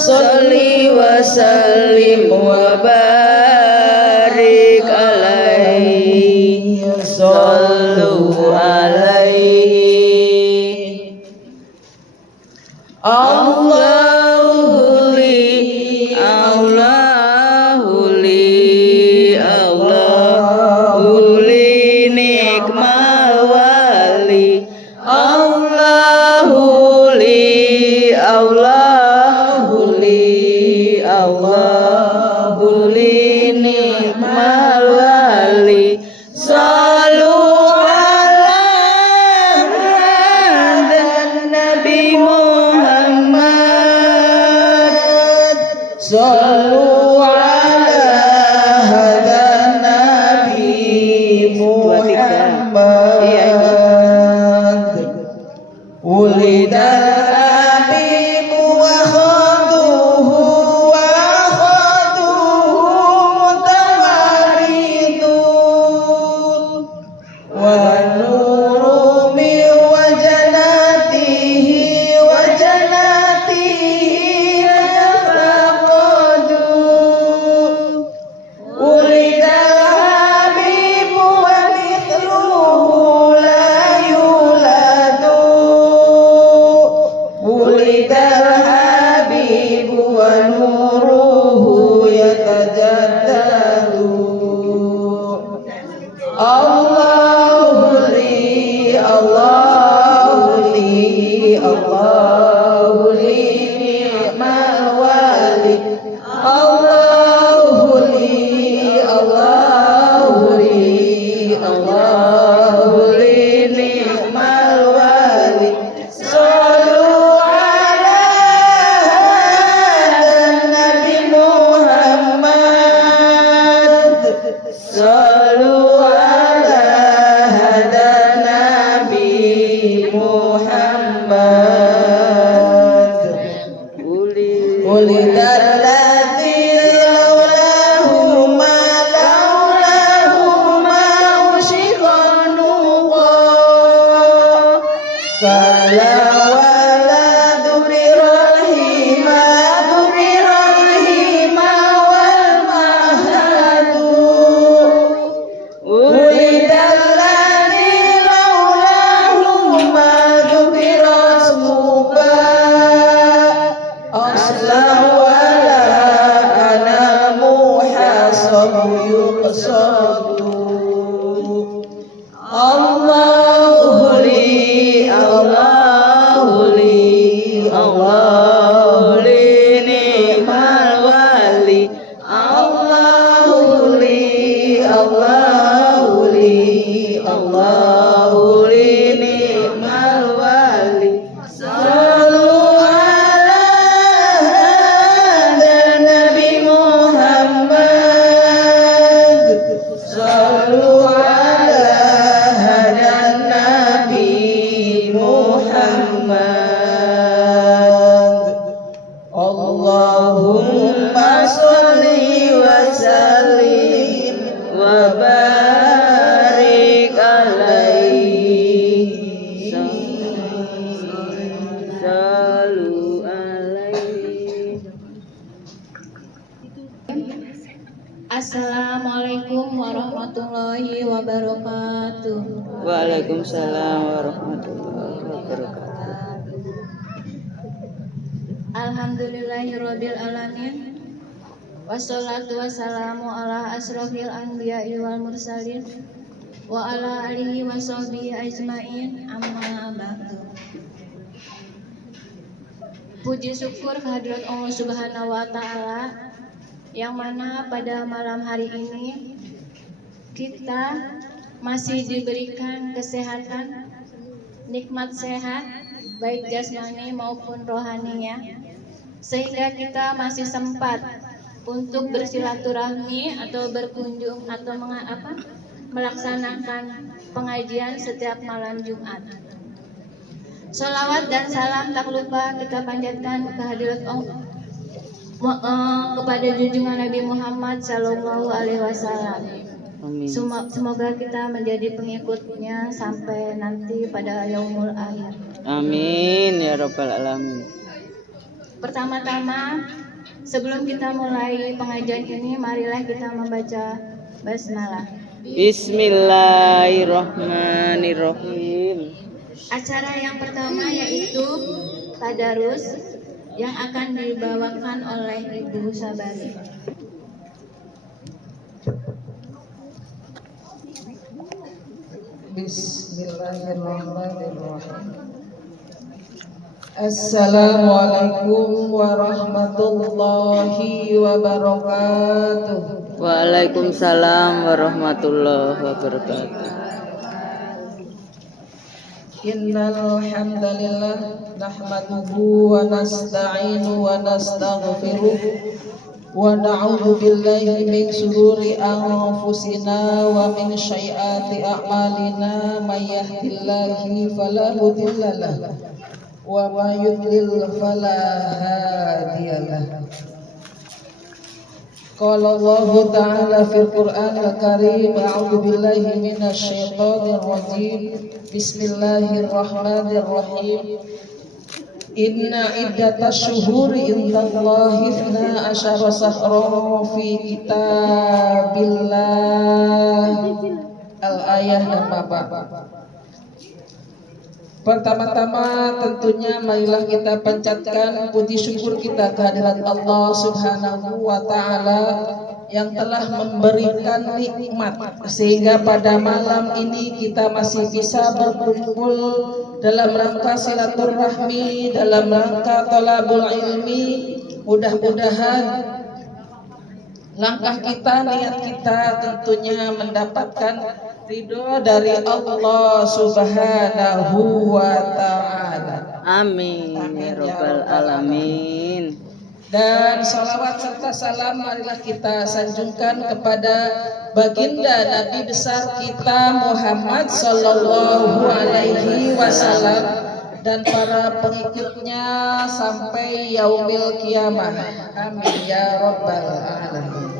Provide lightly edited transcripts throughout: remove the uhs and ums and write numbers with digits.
Salli wa sallim wa barik alaihi. Sallu alaihi. Allahu li, Allahu li, Allahu li nikmal wali. Allahu li, Allahu li, Allahu li nikmal wali. Sallu ala Nabi Muhammad. Sallu ala hadan Nabi Muhammad. Ulidal habibu wa khaduhu wa khaduhu mutawaridun wa nuru min wajanatihi yatafaqadu. Ulidal habibu wa mithluhu la yuladu. Ulidal habibu wa nuruhu yatajaddadu. Allahu li, Allahu li, Allahu li ni'mal wali. Allahu li, Allahu li, Allahu li ni'mal wali. Sallu ala Nabi Muhammad. Sallu ala hadan Nabi Muhammad. Ulidal ladzi laulahu ma usyiqan nuqa. Kala wala duriral hima wal mahadu. Ulidal ladzi laulahu ma dzukira smuka. Aslan wala ana muhasabu yuqsadu. Allahu li, Allahu li, Allahu li ni'mal wali. Allahu li, Allahu li, Allahu li ni'mal wali. Sallu ala Nabi Muhammad. Sallu ala hadan Nabi Muhammad. Allahumma salli wa sallim wa barik alaihi. Sallu alaihi. Assalamualaikum warahmatullahi wabarakatuh. Waalaikumsalam warahmatullahi wabarakatuh. Alhamdulillahirabbil alamin. Wassalatu wassalamu ala asrofil anbiya'i wal mursalin wa ala alihi wa sahbihi ajmain, amma ba'du. Puji syukur kehadirat Allah Subhanahu wa taala yang mana pada malam hari ini kita masih diberikan kesehatan, nikmat sehat baik jasmani maupun rohaninya, sehingga kita masih sempat untuk bersilaturahmi atau berkunjung atau melaksanakan pengajian setiap malam Jumat. Sholawat dan salam tak lupa kita panjatkan kehadirat kepada junjungan Nabi Muhammad Sallallahu Alaihi Wasallam. Semoga kita menjadi pengikutnya sampai nanti pada yaumul akhir. Amin ya rabbal alamin. Pertama-tama, sebelum kita mulai pengajian ini, marilah kita membaca basmalah. Bismillahirrahmanirrahim. Acara yang pertama yaitu tadarus yang akan dibawakan oleh Ibu Sabari. Bismillahirrahmanirrahim. Assalamualaikum warahmatullahi wabarakatuh. Waalaikumsalam warahmatullahi wabarakatuh. Innal hamdalillah nahmaduhu wa nasta'inu wa nastaghfiruh wa na'udzu billahi min shururi anfusina wa min sayyiati a'malina may yahdihillahu fala mudilla lahu wa may yudlil fala hadiyalah. Qala Allah ta'ala fil Qur'anil Karim, a'udzu billahi minasy syaithanir rajim. Bismillahirrahmanirrahim. Inna iddatasy syuhuri indallahi 12 syahran fi kitabillah. Al-ayah dan mabab. Pertama-tama tentunya marilah kita panjatkan puji syukur kita kehadirat Allah Subhanahu wa Ta'ala yang telah memberikan nikmat sehingga pada malam ini kita masih bisa berkumpul dalam rangka silaturahmi, dalam rangka thalabul ilmi. Mudah-mudahan langkah kita, niat kita tentunya mendapatkan ridho dari Allah Subhanahu wa Ta'ala. Amin ya rabbal alamin. Dan salawat serta salam marilah kita sanjungkan kepada baginda Nabi besar kita Muhammad sallallahu alaihi wasallam dan para pengikutnya sampai yaumil kiamah. Amin ya rabbal alamin.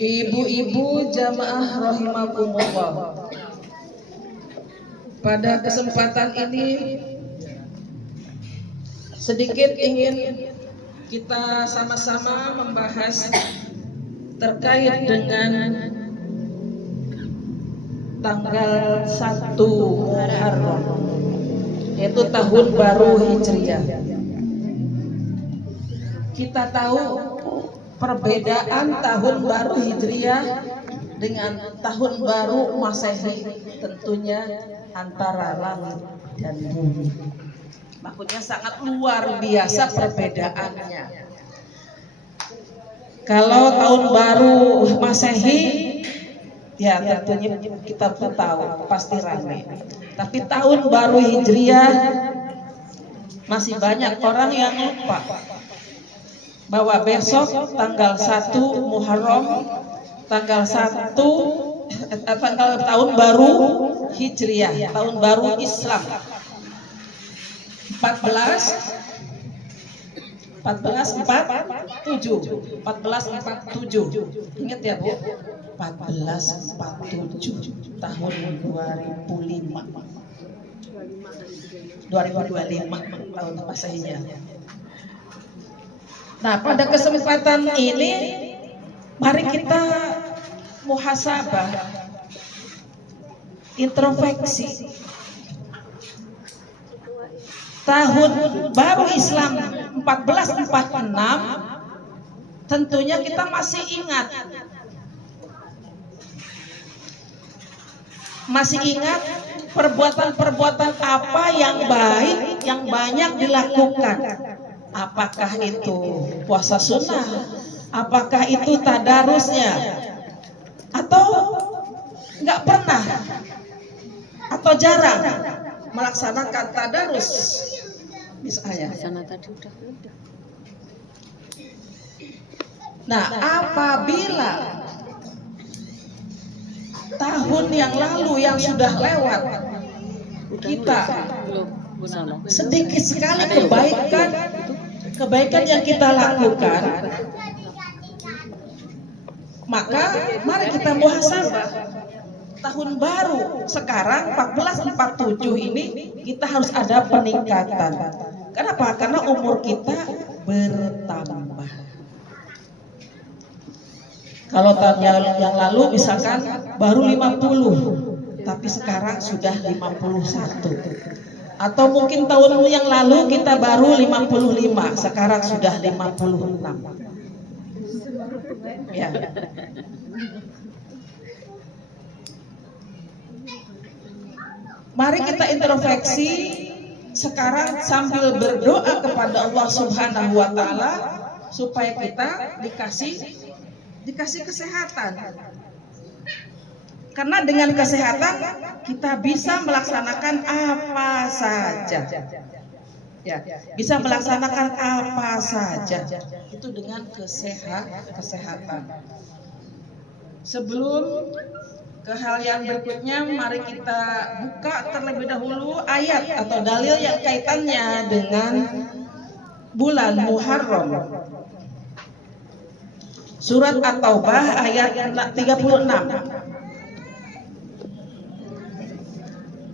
Ibu-ibu jamaah rahimakumullah. Pada kesempatan ini sedikit ingin kita sama-sama membahas terkait dengan tanggal 1 Muharram, yaitu tahun baru Hijriah. Kita tahu perbedaan tahun baru Hijriah dengan tahun baru Masehi tentunya antara langit dan bumi. Maksudnya sangat luar biasa perbedaannya. Kalau tahun baru Masehi ya tentunya kita tahu pasti ramai. Tapi tahun baru Hijriah masih banyak orang yang lupa bahwa besok tanggal 1 Muharram, tanggal tahun baru Hijriah, tahun baru Islam 1447. Ingat ya Bu, 1447 tahun 2025 tahun Masehinya. Nah, pada kesempatan ini mari kita muhasabah, introspeksi. Tahun baru Islam 1446 tentunya kita masih ingat perbuatan-perbuatan apa yang baik yang banyak dilakukan. Apakah itu puasa sunnah, apakah itu tadarusnya, atau nggak pernah atau jarang melaksanakan tadarus misalnya. Nah, apabila tahun yang lalu yang sudah lewat kita sedikit sekali kebaikan yang kita lakukan, maka mari kita muhasabah. Tahun baru sekarang 1447 ini kita harus ada peningkatan. Kenapa? Karena umur kita bertambah. Kalau tahun yang lalu misalkan baru 50, tapi sekarang sudah 51. Atau mungkin tahun yang lalu kita baru 55, sekarang sudah 56. Ya. Mari kita introspeksi sekarang sambil berdoa kepada Allah Subhanahu wa taala supaya kita dikasih kesehatan. Karena dengan kesehatan kita bisa melaksanakan apa saja. Ya, bisa melaksanakan apa saja. Itu dengan kesehatan. Sebelum ke hal yang berikutnya, mari kita buka terlebih dahulu ayat atau dalil yang kaitannya dengan bulan Muharram. Surat At-Taubah ayat 36.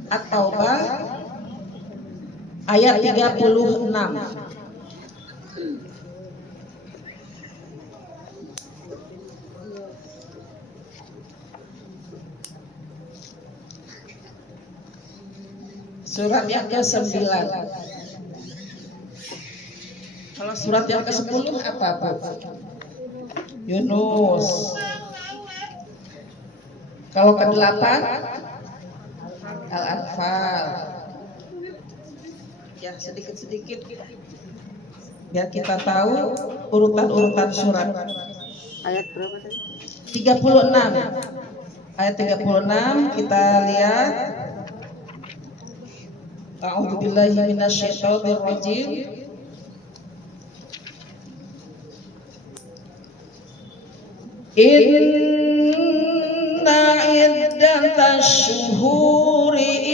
At-Taubah ayat 36. Surat yang ke-9. Kalau surat yang ke-10 apa? Yunus. Kalau ke-8 Al-Anfal. Ya, sedikit-sedikit biar kita tahu urutan-urutan surat. Ayat berapa tadi? 36. Ayat 36 kita lihat. A'udzubillahi minasyaitonir rajim. Inna iddatash syuhuri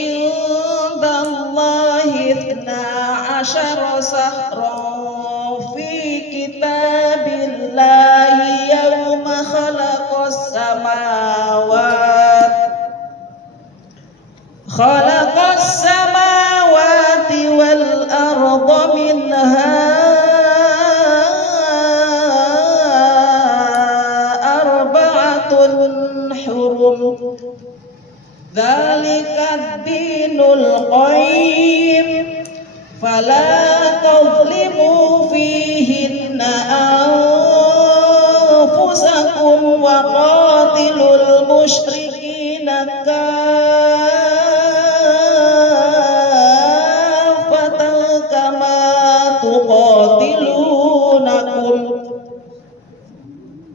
indallahi 12 syahran fi kitabillahi yawma khalaqas samawati wal arda minha arba'atun hurum dzalikad dinul qayyim fala tadhlimu fihinna anfusakum wa qatilul musyrikina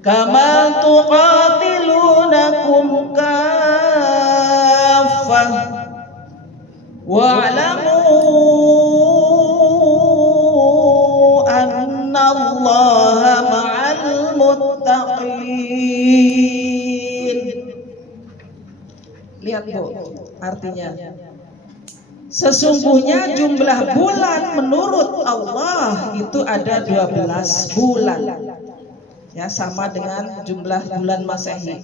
kama tuqatilunakum kaffah wa'lamu annallaha ma'al muttaqin. Lihat Bu, artinya sesungguhnya jumlah bulan menurut Allah itu ada 12 bulan. Ya, sama dengan jumlah bulan Masehi.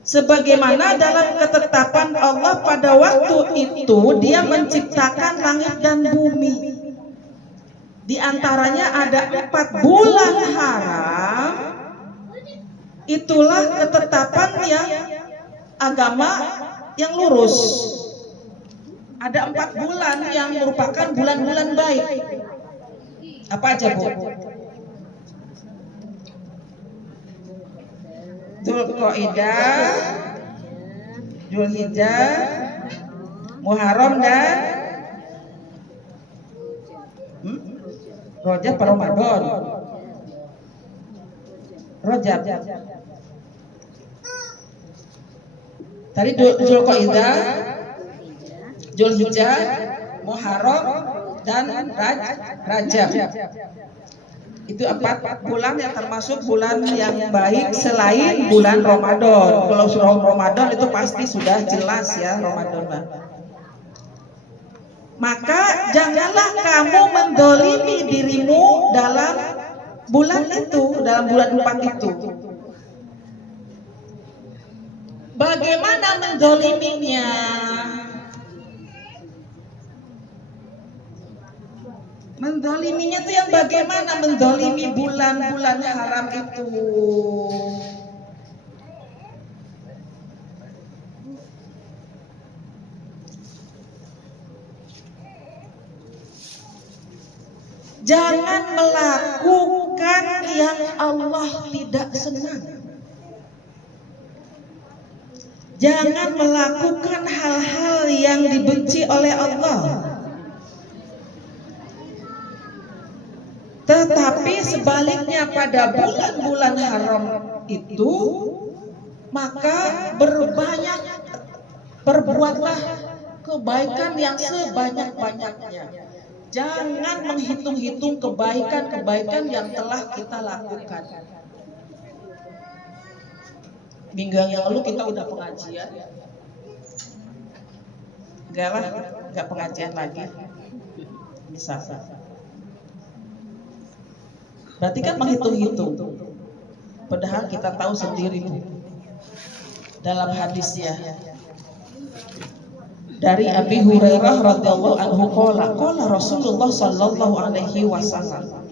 Sebagaimana dalam ketetapan Allah pada waktu itu Dia menciptakan langit dan bumi. Di antaranya ada 4 bulan haram. Itulah ketetapan yang agama yang lurus. Ada 4 bulan yang merupakan bulan-bulan baik. Apa aja Bu? Dzulqa'dah, Dzulhijjah, Muharram dan Rajab atau Ramadan? Rajab. Tadi Dzulqa'dah, Dzulhijjah, Muharram dan Rajab. Itu 4 bulan yang termasuk bulan yang baik selain bulan Ramadan. Kalau surah Ramadan itu pasti sudah jelas ya Ramadan. Maka janganlah kamu mendolimi dirimu dalam bulan itu, dalam bulan 4 itu. Bagaimana mendoliminya? Mendoliminya tuh yang bagaimana? Mendolimi bulan-bulan haram itu. Jangan melakukan yang Allah tidak senang. Jangan melakukan hal-hal yang dibenci oleh Allah. Tetapi sebaliknya pada bulan-bulan haram itu, maka berbuatlah kebaikan yang sebanyak-banyaknya. Jangan menghitung-hitung kebaikan-kebaikan yang telah kita lakukan. Minggu yang lalu kita udah pengajian. Enggak pengajian lagi. Bisa. Berarti kan menghitung-hitung. Padahal kita tahu sendiri dalam hadisnya dari Abi Hurairah radhiyallahu anhu qala Rasulullah sallallahu alaihi wasallam,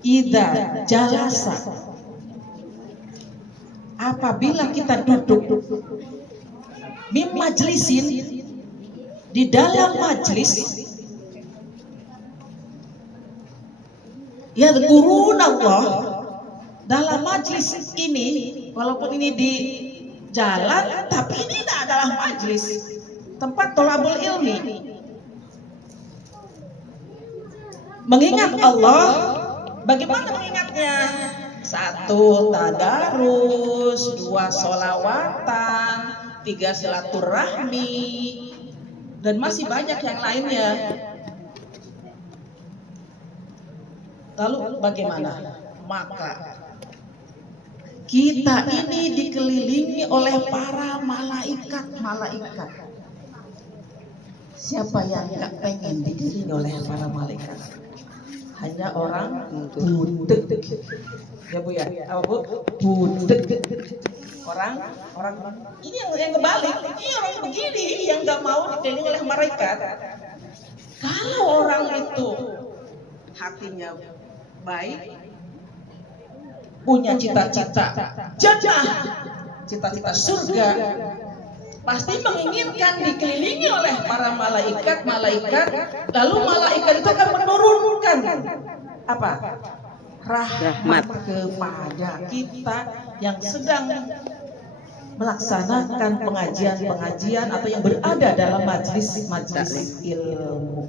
idza jalasa, apabila kita duduk mim majlisin, di dalam majlis, yadhkuruna Allah, dalam majlis ini, walaupun ini di jalan, tapi ini adalah majlis, tempat thalabul ilmi, mengingat Allah. Bagaimana mengingatnya? 1 tadarus, 2 sholawatan, 3 silaturahmi, dan masih banyak yang lainnya. Lalu bagaimana? Maka kita ini dikelilingi oleh para malaikat. Siapa yang gak pengen dikelilingi oleh para malaikat? Hanya orang budek. Ya Bu ya? Apa Bu? Budek. Orang ini yang kebalik. Ini orang begini yang gak mau dikelilingi oleh malaikat. Kalau orang itu hatinya baik, punya cita-cita jannah, cita-cita surga, pasti menginginkan dikelilingi oleh para malaikat. Lalu malaikat itu akan menurunkan apa? Rahmat kepada kita yang sedang melaksanakan pengajian atau yang berada dalam majlis ilmu.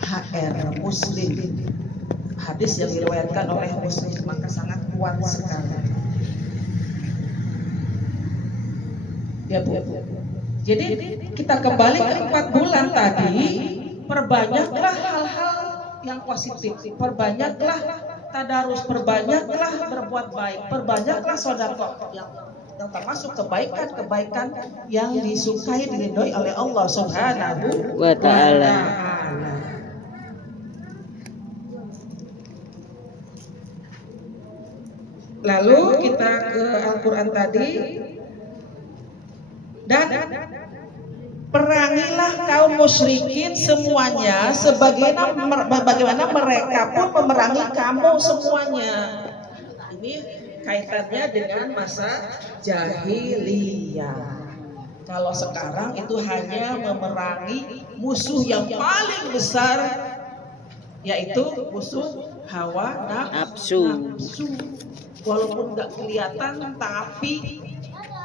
HR Muslim, hadis yang diriwayatkan oleh Muslim, maka sangat kuat sekali. Ya Bu. Jadi kita kembali ke 4 bulan tadi, perbanyaklah hal-hal yang positif, perbanyaklah tadarus, perbanyaklah berbuat baik, perbanyaklah sedekah yang termasuk kebaikan yang disukai, diridhoi oleh Allah Subhanahu wa Ta'ala. Lalu kita ke Al-Quran tadi, dan perangilah kaum musyrikin semuanya sebagaimana mereka pun memerangi kamu semuanya. Ini kaitannya dengan masa jahiliyah. Kalau sekarang itu hanya memerangi musuh yang paling besar, yaitu musuh hawa nafsu. Walaupun nggak kelihatan, tapi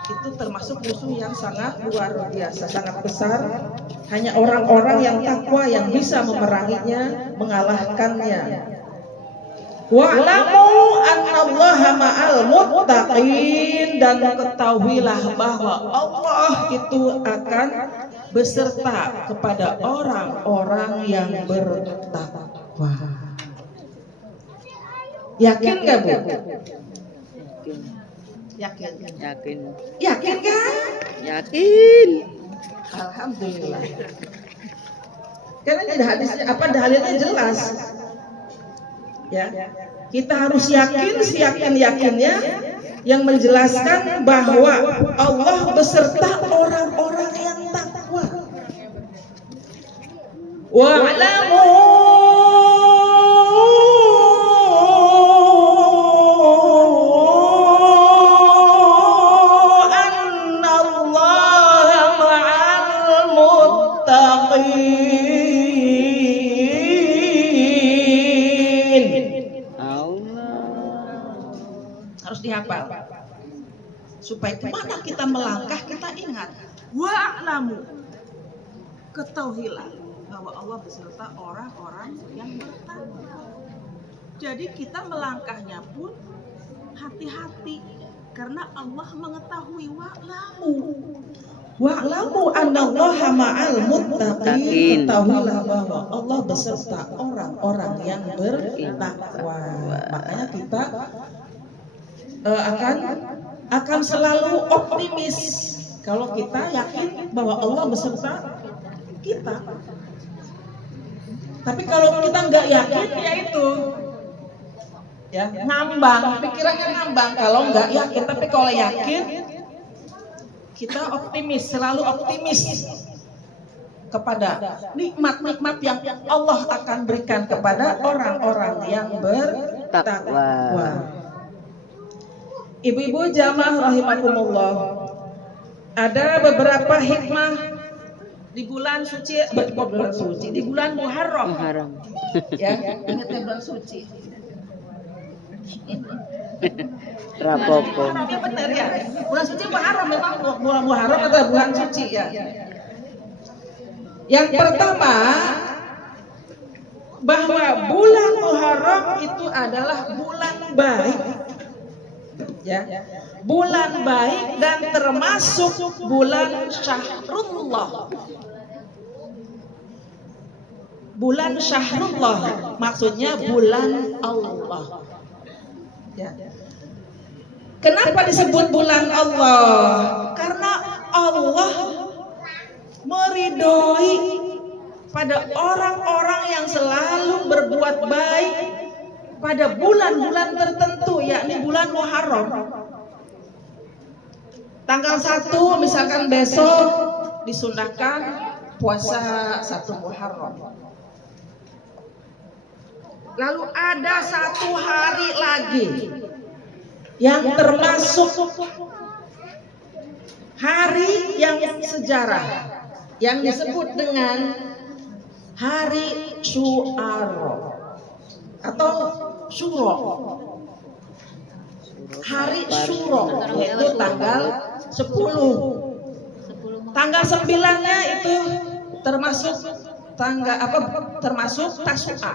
itu termasuk musuh yang sangat luar biasa, sangat besar. Hanya orang-orang yang takwa yang bisa memeranginya, mengalahkannya. Wa'lamu annallaha ma'al muttaqin, dan ketahuilah bahwa Allah itu akan beserta kepada orang-orang yang bertakwa. Yakin nggak Bu? Yakin kan? Yakin. Alhamdulillah. Karena tidak hadisnya dalilnya jelas. Ya, kita harus yakin seyakin-yakinnya yang menjelaskan bahwa Allah beserta orang-orang yang takwa. wa'lamu annallaha ma'al muttaqin. Harus dihafal supaya kemana kita melangkah kita ingat. Wa'lamu, ketahuilah bahwa Allah beserta orang-orang yang bertakwa. Jadi kita melangkahnya pun hati-hati karena Allah mengetahui. Wa'lamu annallaha ma'al muttaqin. Ketahuilah bahwa Allah beserta orang-orang yang bertakwa. Makanya kita akan selalu optimis kalau kita yakin bahwa Allah beserta kita. Tapi kalau kita nggak yakin, ya itu ya ngambang, pikirannya ngambang kalau nggak yakin. Tapi kalau yakin, kita optimis, selalu optimis kepada nikmat-nikmat yang Allah akan berikan kepada orang-orang yang bertakwa. Ibu-ibu jamaah rahimakumullah, ada beberapa hikmah di bulan suci, di bulan Muharram. Ya, ingat ya bulan suci. Rapopo. Ya benar ya. Bulan suci Muharram, memang bulan Muharram adalah bulan suci ya. Yang pertama, bahwa bulan Muharram itu adalah bulan baik. Ya, bulan baik dan termasuk bulan syahrullah. Bulan syahrullah maksudnya bulan Allah. Ya. Kenapa disebut bulan Allah? Karena Allah meridhoi pada orang-orang yang selalu berbuat baik pada bulan-bulan tertentu, yakni bulan Muharram. Tanggal 1 misalkan besok disunahkan puasa 1 Muharram. Lalu ada 1 hari lagi yang termasuk hari yang sejarah yang disebut dengan hari Syu'ara atau Syuro. Hari Syuro yaitu tanggal 10. Tanggal 9-nya itu termasuk termasuk Tasu'a.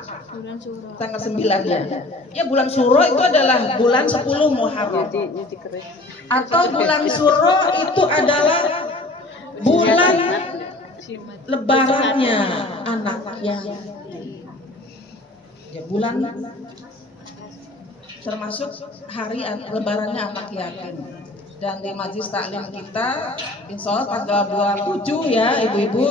Tanggal 9-nya. Ya, bulan Syuro itu adalah bulan 10 Muharram. Atau bulan Syuro itu adalah bulan lebarannya anak yatim. Ya, bulan termasuk hari lebarannya anak yatim. Dan di majelis taklim kita insya Allah tanggal 27 ya ibu-ibu,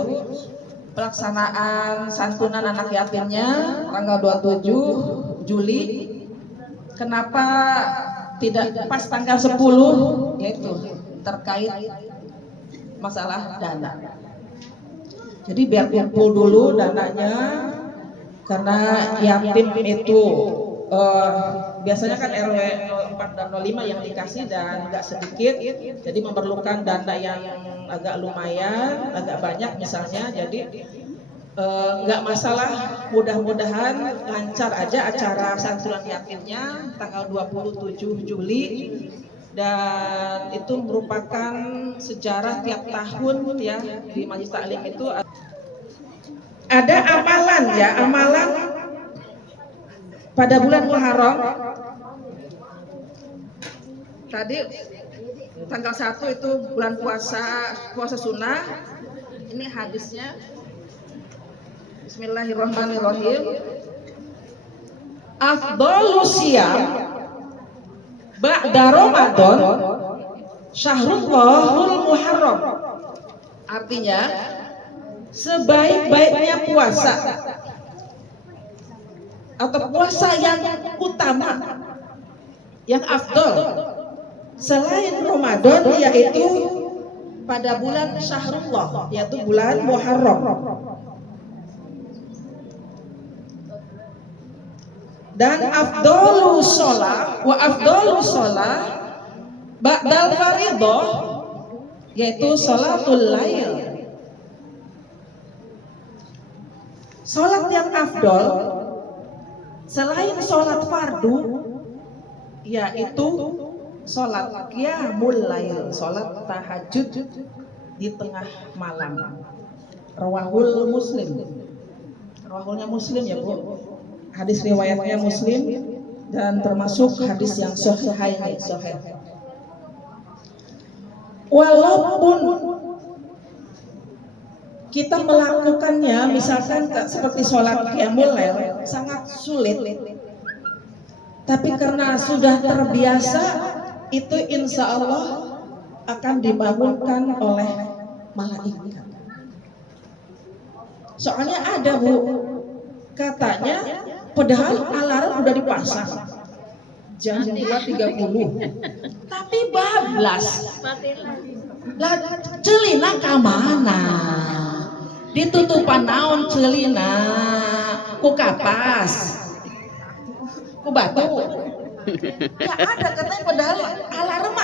pelaksanaan santunan anak yatimnya tanggal 27 Juli. Kenapa tidak pas tanggal 10? Yaitu terkait masalah dana. Jadi biar kumpul dulu dananya, karena yatim itu biasanya kan RW 04 dan 05 yang dikasih dan nggak sedikit, jadi memerlukan dana yang agak lumayan, agak banyak misalnya. Jadi nggak masalah, mudah-mudahan lancar aja acara santunan yatimnya tanggal 27 Juli. Dan itu merupakan sejarah tiap tahun ya di majelis taklim itu ada amalan ya, amalan pada bulan Muharram. Tadi tanggal 1 itu bulan puasa sunnah. Ini hadisnya. Bismillahirrahmanirrahim. Afdhalus siyam ba'da Ramadan Syahrullahul Muharram. Artinya sebaik-baiknya puasa atau puasa yang utama, yang afdal selain Ramadan, yaitu pada bulan Syahrullah, yaitu bulan Muharram. Dan afdhalu sholat wa afdhalu sholat ba'dal fardhah, yaitu sholatul lail. Sholat yang afdol selain sholat fardu, yaitu sholat qiyamul lail, sholat tahajud di tengah malam. Rawahul Muslim, rawahulnya Muslim ya Bu, hadis riwayatnya Muslim dan termasuk hadis yang sahih. Walaupun kita melakukannya misalkan seperti sholat qiyamul lail sangat sulit, tapi karena sudah terbiasa, itu insya Allah akan dibangunkan oleh malaikat. Soalnya ada Bu, katanya padahal alarm udah dipasang jam 2.30, tapi bablas lah celina ka mana? Ditutupan naon celina? Ku kapas, ku batu. Ya ada katanya padahal alarm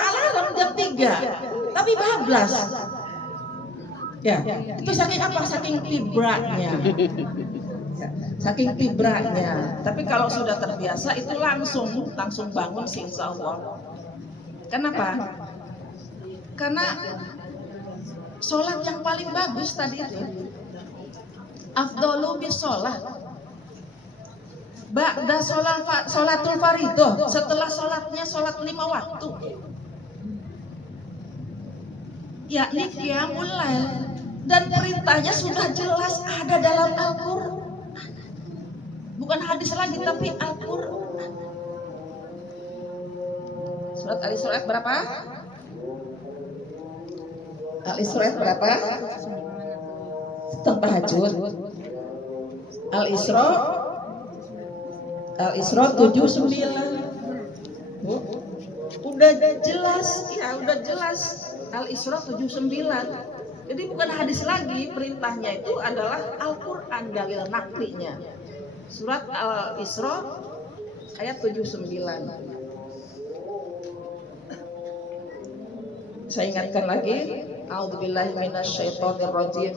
jam 3, tapi bablas. Ya, itu saking apa? Saking tibranya. Saking tibranya. Tapi kalau sudah terbiasa itu langsung bangun sih insya Allah. Kenapa? Karena sholat yang paling bagus tadi itu afdhalu bis sholat ba'da sholatul fardhah, setelah sholatnya sholat 5 waktu, yakni qiyamul lail, dan perintahnya sudah jelas ada dalam Al-Qur'an, bukan hadis lagi tapi Al-Qur'an. Surat Al-Isra berapa? Al-Isra berapa? Tentang tahajud. Al-Isra 79. Udah jelas, ya udah jelas. Al-Isra 79. Jadi bukan hadis lagi, perintahnya itu adalah Al-Qur'an, dalil naklinya. Surat Al-Isra ayat 79. Saya ingatkan lagi, a'udzubillahi minasyaitonirrajim.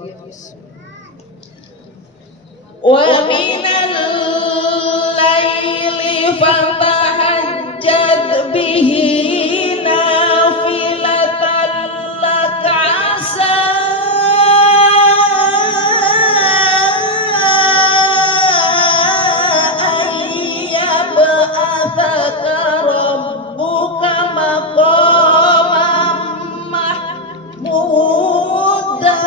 Wa minal laili fatahajjad bihi nafilatan laka asa ayyab'atsaka rabbuka maqaman mahmuda.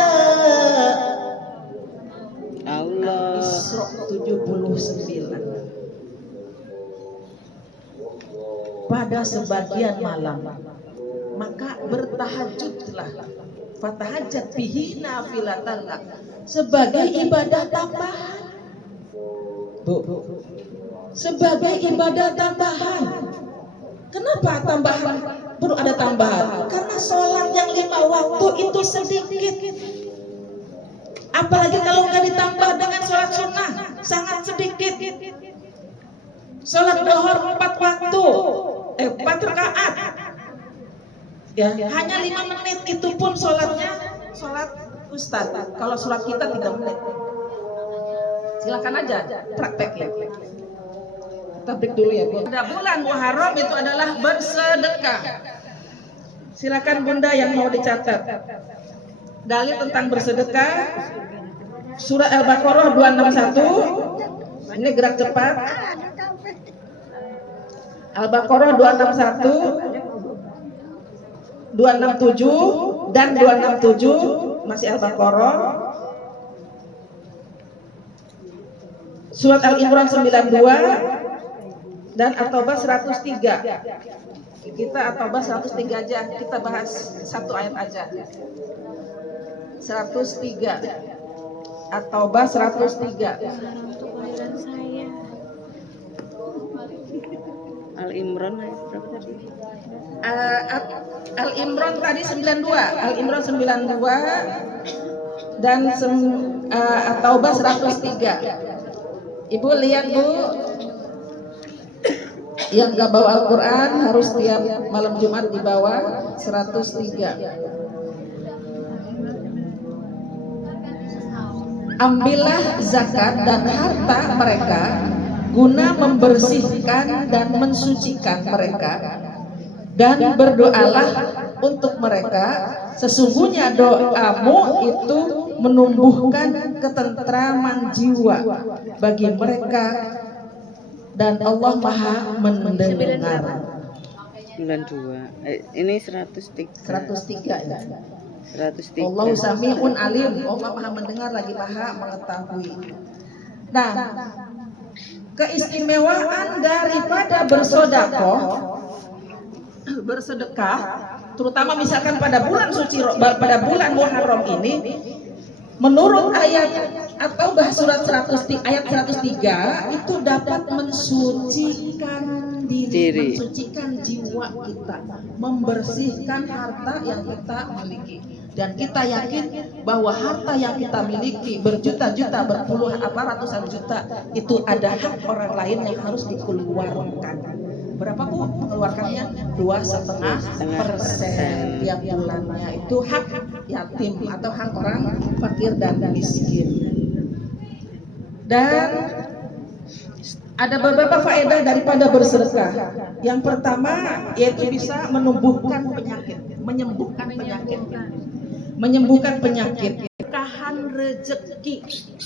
Allah. Isra 79. Pada sebagian malam maka bertahajudlah, fatahajjat bihi nafilatan lak, sebagai ibadah tambahan. Bu, sebagai ibadah tambahan. Kenapa tambahan? Perlu ada tambahan karena sholat yang 5 waktu itu sedikit. Apalagi kalau nggak ditambah dengan sholat sunnah, sangat sedikit. Sholat duhur 4 waktu, 4 rakaat, ya hanya 5 menit, itu pun sholatnya sholat ustaz. Kalau sholat kita 3 menit. Silakan aja praktekin. Kita break dulu ya Bu. Pada bulan Muharram itu adalah bersedekah. Silakan Bunda yang mau dicatat. Dalil tentang bersedekah, surah Al-Baqarah 261. Ini gerak cepat. Al-Baqarah 261, 267 dan 267, masih Al-Baqarah. Surat Al-Imran 92 dan At-Taubah 103. Kita At-Taubah 103 aja, kita bahas satu ayat aja. 103. At-Taubah 103. Al-Imran berapa tadi? Al-Imran tadi 92. Al-Imran 92 dan At-Taubah 103. Ibu lihat Bu, Yang gak bawa Al-Quran harus tiap malam Jumat dibawa 103. Ambillah zakat dan harta mereka guna membersihkan dan mensucikan mereka, dan berdoalah untuk mereka, sesungguhnya doamu itu menumbuhkan ketentraman jiwa bagi mereka dan Allah Maha mendengar. 92. Ini 103. 103 ya. 103. Allahu Sami'un Alim. Allah Maha mendengar lagi Maha mengetahui. Nah, keistimewaan daripada bersedekah, terutama misalkan pada bulan suci, pada bulan Muharram ini, menurut ayat atau surat 100, ayat 103 itu dapat mensucikan diri, mensucikan jiwa kita, membersihkan harta yang kita miliki. Dan kita yakin bahwa harta yang kita miliki berjuta-juta, ratusan juta, itu ada hak orang lain yang harus dikeluarkan. Berapa Bu mengeluarkannya? 2,5% tiap bulannya. Itu hak yatim atau hak orang fakir dan miskin. Dan ada beberapa faedah daripada bersedekah. Yang pertama yaitu bisa menyembuhkan penyakit,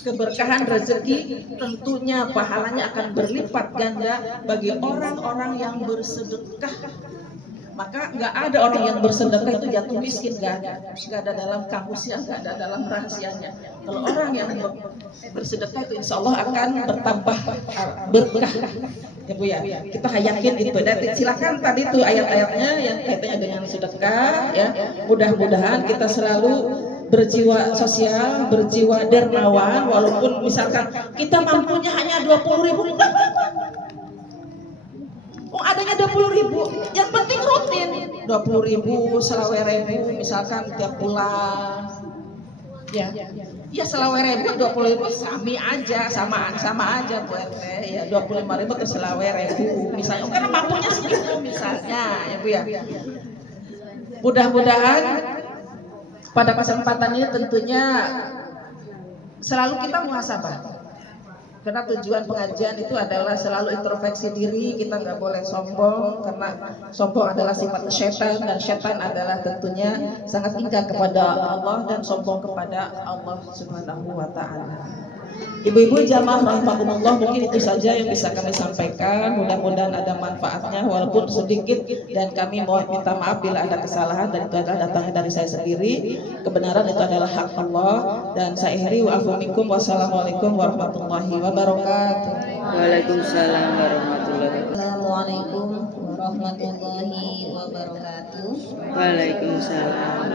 keberkahan rezeki tentunya pahalanya akan berlipat ganda bagi orang-orang yang bersedekah. Maka nggak ada orang yang bersedekah itu jatuh miskin, nggak ada dalam kamusnya, nggak ada dalam rahasianya. Kalau orang yang bersedekah itu insya Allah akan bertambah berkah. Ya Bu ya, kita yakin itu. Dan silakan tadi itu ayat-ayatnya yang kaitannya dengan sedekah ya. Mudah-mudahan kita selalu berjiwa sosial, berjiwa dermawan, walaupun misalkan kita mampunya hanya 20.000. Adanya 20.000, yang penting rutin 20.000, selawe ribu misalkan tiap bulan. Ya selawe ribu 20.000 sama aja Bu RT ya, 25.000 ke selawe ribu misalnya, karena mampunya segitu misalnya ya Bu ya. Mudah-mudahan pada kesempatan ini tentunya selalu kita muhasabah. Karena tujuan pengajian itu adalah selalu introspeksi diri, kita nggak boleh sombong, karena sombong adalah sifat syaitan, dan syaitan adalah tentunya sangat ingkar kepada Allah dan sombong kepada Allah Subhanahu wa Ta'ala. Ibu-ibu jamaah rahimakumullah, mungkin itu saja yang bisa kami sampaikan. Mudah-mudahan ada manfaatnya walaupun sedikit, dan kami mohon minta maaf bila ada kesalahan, dan itu adalah datangnya dari saya sendiri. Kebenaran itu adalah hak Allah, dan saya akhiri wa afu minkum. Wassalamualaikum warahmatullahi wabarakatuh. Waalaikumsalam warahmatullahi wabarakatuh. Assalamualaikum warahmatullahi wabarakatuh. Waalaikumsalam.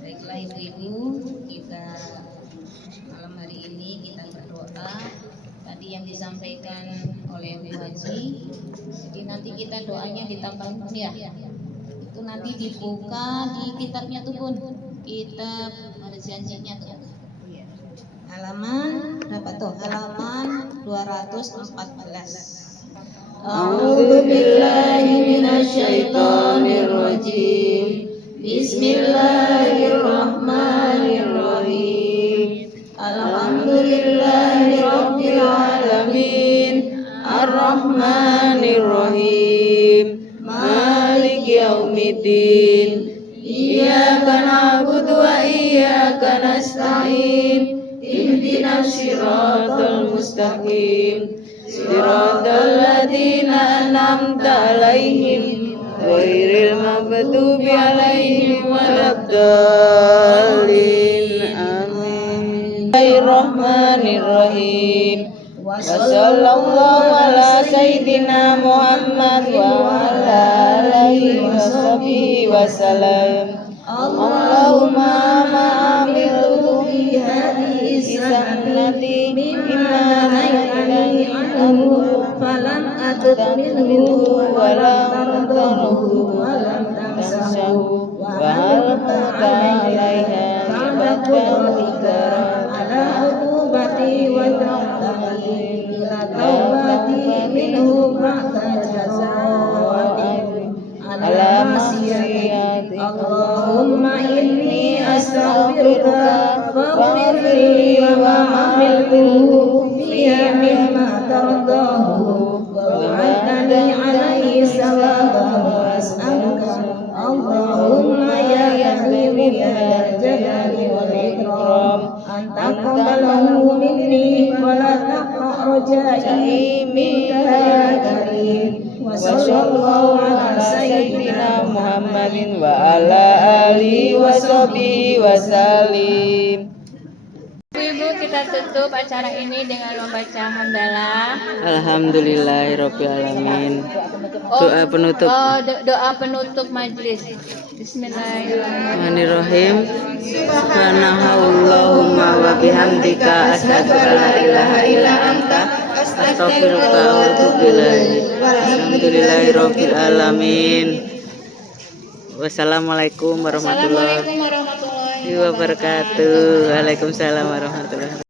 Baiklah ibu-ibu, kita malam hari ini kita berdoa tadi yang disampaikan oleh Bu Haji. Jadi nanti kita doanya ditambahin ya. Itu nanti dibuka di kitabnya tuh Bun. Kitab ada janjinya tuh. Halaman berapa tuh? Halaman 214. A'udzu billahi minasyaitonir rajim. Bismillahirrahmanirrahim. Alhamdulillahi rabbil alamin. Ar-Rahmanirrahim. Maliki yaumiddin. Iyyaka na'budu wa iyyaka nasta'in. Ihdinas siratal mustaqim. Siratal ladzina an'amta 'alaihim ghairil maghdubi 'alaihim waladdallin. Amin. Bismillahirrahmanirrahim. Wa sallallahu ala sayyidina Muhammad wa ala alihi washabihi wasallam. Allahumma ma'amiltu fi hadhihi sunnati mimma nahyani anhu falan atut minhu wa lam tardahu wa lam tamsahu wa alqa alaiha ala ubati wa ta'ala ila minhu ba'da jazaa'i ala masyiyati Allahumma inni astaghfiruka faghfir li wa ma amiltuhu fiha mimma tardahu wa'adani alaihi sawabahu as'aluka Allahumma ya karim ya jalali wal ikram an taqabbalahu minni wa la taqra rajai minka ya karim wa sallallahu ala sayyidina Muhammadin wa ala alihi wa sahbihi wa sallim. Ibu, kita tutup acara ini dengan membaca hamdalah. Alhamdulillahirobbilalamin. Doa penutup. Doa penutup majlis. Bismillahirrahmanirrahim. Subhanallahumma wa bihamdika asyhadu an la ilaha illa anta astaghfiruka wa atubu ilaik. Alhamdulillahirabbil alamin. Wassalamualaikum warahmatullahi wabarakatuh. Waalaikumsalam warahmatullahi wabarakatuh.